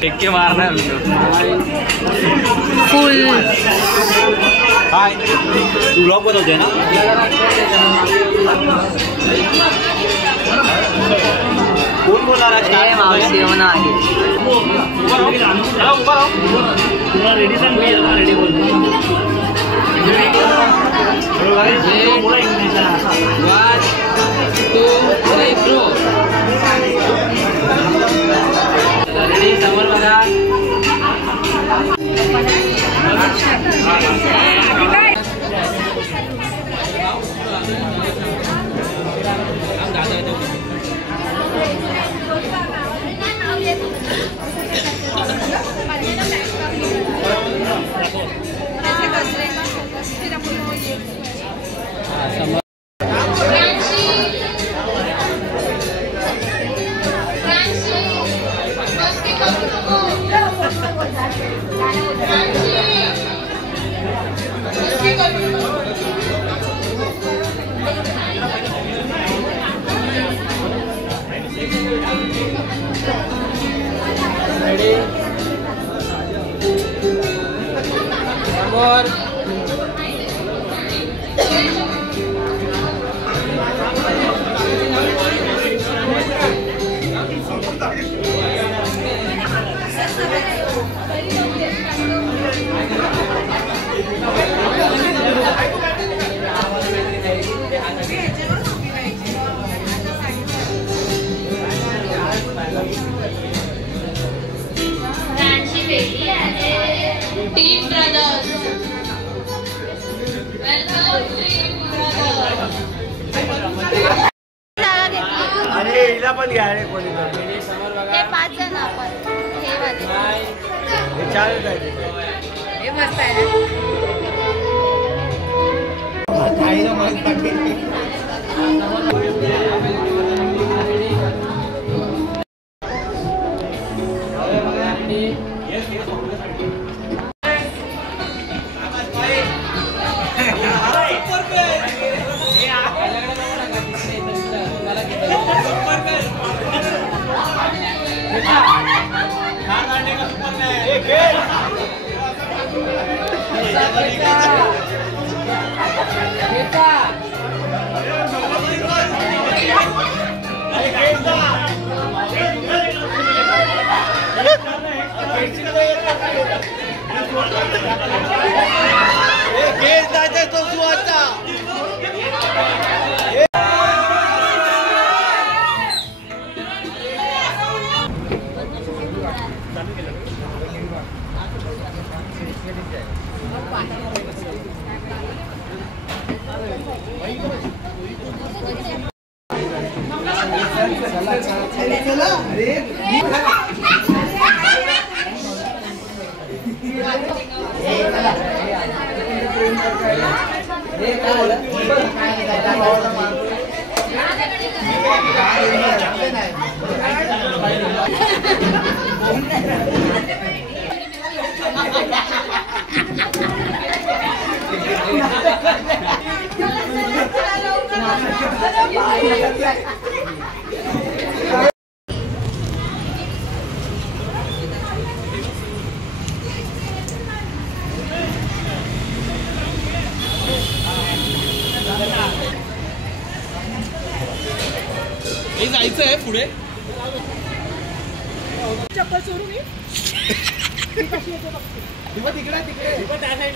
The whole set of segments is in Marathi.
टिक्के मारना है फुल। हाय तू ब्लॉग बनवते ना? कोण बोलणार आज? काय मावशी येऊन आली. तुला रेडी सांग मी रेडी बोलतो. रेडी समोर बघा. Team brothers welcome team brothers. अरे हिला पण घ्या रे कोणी. हे 5 जण आपण हे वाले हे 4 आहेत. हे मस्त आहे ना. हे जायचं आहे पुढे. चप्पल चोरू मी तिकडे त्या साईड.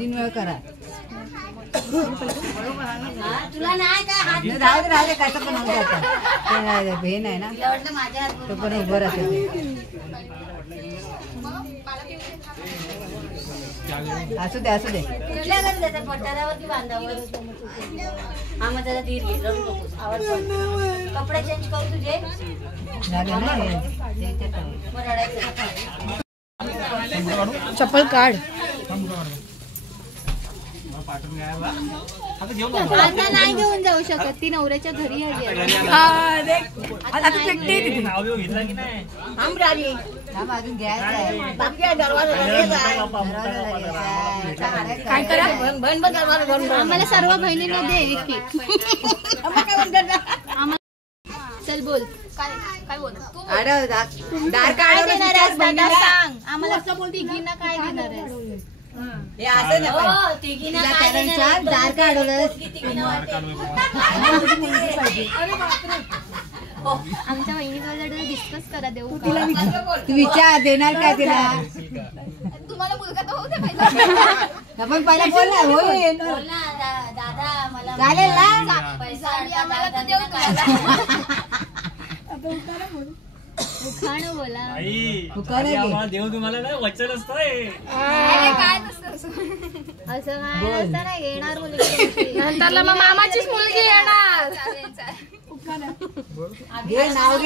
3 वेळा करा. तुला नाही काय हात राहू दे काय पण होऊ द्या. बहीण आहे ना आवडलं माझ्या हात तो पण उभं राहते. असू दे कुठल्या घरी त्याच्या पठारावरती बांधावर हा मग त्याला धीर घे रडू नकोस आवाज कपडे चेंज करू तुझे झाले ना हे. मग रडायचं चप्पल काढ. आता नाही घेऊन जाऊ शकत ती नवऱ्याच्या घरी हवी आहे. थांब अजून घ्यायचं आहे. काय करा आम्हाला सर्व बहिणींना दे एक एक. चल बोल काय काय बोल तू दार काय काढ देणार आहेस दादा सांग आम्हाला असं बोल तिघींना काय देणार आहेस. हे असं ना तिघींना तिला काय त्याला देणार विचार, आहेस? दार काढवलं. तिघींना वाटेल. आमच्या बहिणीबद्दल डिस्कस करा देऊ का? तू विचार देणार काय तिला. तुम्हाला मुलगा तर होऊ दे आपण पहिला बोल ना होईल. बोल ना दादा मला चालेल ना? पैसा आम्हाला तर देऊ का? उखाण बोला देव तुम्हाला ना वचन असतंय. काय नसतं असं काय नसतं ना येणार मुलगी नंतरला मग मामाचीच मुलगी येणार. घे नाव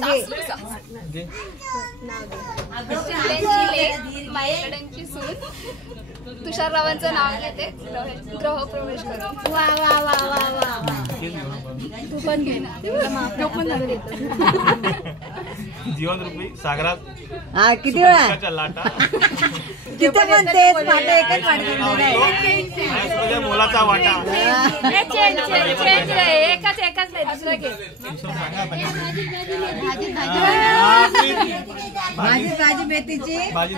घे तुषार रावांचं नाव घेते ग्रहप्रवेश करू. वा वा वा वा वा तू पण घे ना जीवन रूपी सागरात हा किती वेळा लाटा किती म्हणतेस वाटा एकच मोलाचा वाटा. एकच नाही दुसरं घे. माझी मेथीची भाजी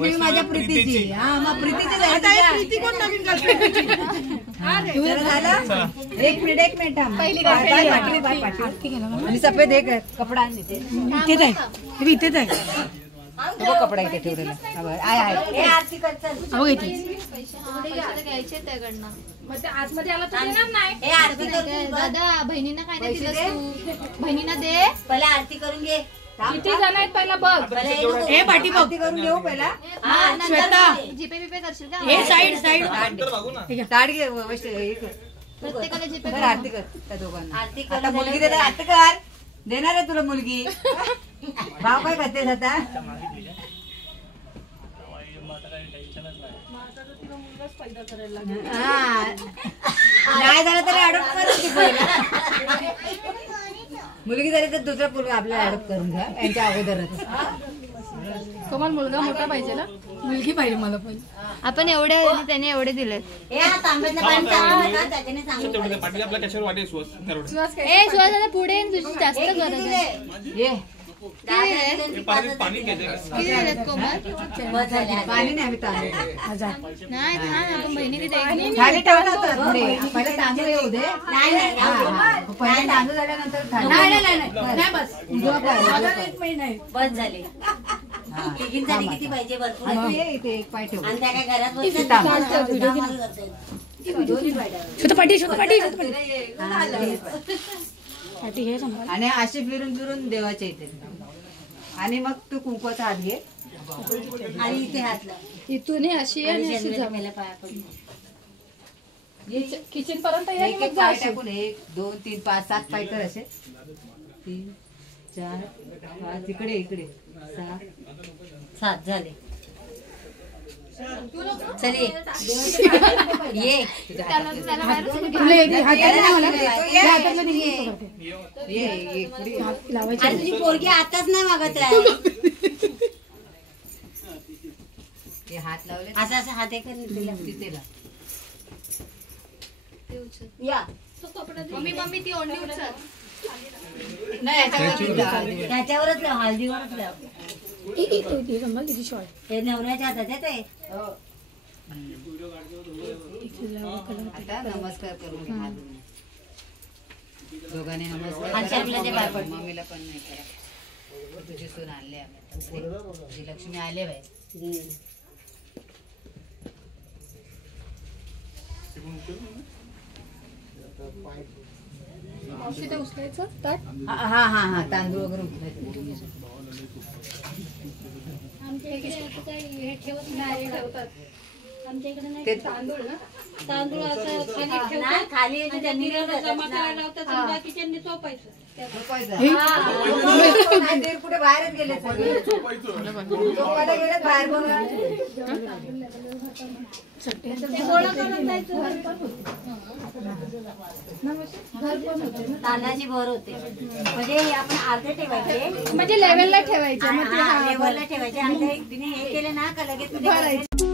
मी माझ्या प्रीतीची. हा मग प्रीतीची प्रीती कोण नवीन गर्लफ्रेंड झालं. एक मिनिट थांब. आणि सफेद एक कपडा आण इथे. इथेच आहे. कपडा इथे ठेवलेला आहे. घ्यायचे त्याकडनं आतमध्ये आला तर देणार नाही. दादा बहिणींना काय नाही दिलंस तू बहिणींना दे पहिला आरती करून घे. किती जण आहेत पहिला बघ. हे पाठी भक्ती करून घेऊ पहिला. जीपे बिपे करशील का हे साईड ताट घे प्रत्येकाला जीपे बरं, आरती कर त्या दोघांना. आरती कर. आता मुलगी देणार आरती कर. देणार आहे तुला मुलगी. भाव काय करतेस आता. नाही झालं तरी अडॉप्ट मुलगी झाली तर दुसरा मुलगा आपल्याला अडॉप्ट करून घ्या यांच्या अगोदरच. तुम्हाला मुलगा मोठा पाहिजे ना. मुलगी पाहिजे मला पण. आपण एवढे त्याने एवढे दिलेत. हे हा तांब्यातलं पाणी चांगलं का त्याच्याने चांगलं पाटील आपल्या कशावर वाटेल सुहास करोड. ए सुहास पुढे ये, तुझी जास्त गरज आहे. ये पाणी घेते. किती दिलेत कोमल? पाणी नाही आम्ही तांदूळ नाही आपण बहिणीने दे. खाली ठेवला होता पुढे. पहिला तांदूळ येऊ दे. पहिला तांदूळ झाल्यानंतर बस झाले. तिघींसाठी किती पाहिजे भरपूर. इथे एक पाय ठेव. आणि त्या काय घरात आणि असे फिरून फिरून देवाच्या इथे. आणि मग तू कुंकवाचा हात घे. आणि इथे हात लाव. इथून अशी आणि अशी जा. पहिला पाया पडून. किचन पर्यंत एक एक पाय टाकून 1 2 3 5 7 पाय कर असे. 3 4 5 इकडे 6 7 झाले. चल ये. आणि तुझी पोरगी आताच नाही मागत आहे. हात लावले असं असं हात एक तिथे लाव. या. मम्मी ती ओंडी उचल. नाही याच्यावरती लाव. त्याच्यावरच लाव. हळदीवरच लाव. तिची शॉर्ट. हे नवऱ्याच्या हातात आहे ते. आता नमस्कार करून घे हात धुवून. दोघांनी नमस्कार आमच्या आपल्या ते पाय पड. मम्मीला पण नाही करा. तुझी सून आणले आम्ही. जी लक्ष्मी आले बाई. मावशी ते उचलायचं ताट. हा हा हा हा तांदूळ वगैरे उचलायचे. आमच्या इकडे असं काही हे ठेवत नाही ठेवतात. आमच्या इकडे नाही ते तांदूळ ना. तांदूळ असं खाली नाही, ठेवतात खाली आणि त्या जमिनीवर दिव्याला जातात जमा ना. करायला लावतात आणि बाकीच्यांनी चोपायचं झोपायचं. नाही, ते कुठे बाहेरच गेले सगळे. झोपायला गेलेत बाहेर बघा. ते गोळा करून जायचं तांदळाची भर होते म्हणजे हे आपण अर्धे ठेवायचे म्हणजे लेवलला ठेवायचं मग ते लेवलला ठेवायचे आणि ते तिने हे केले ना का लगेच ते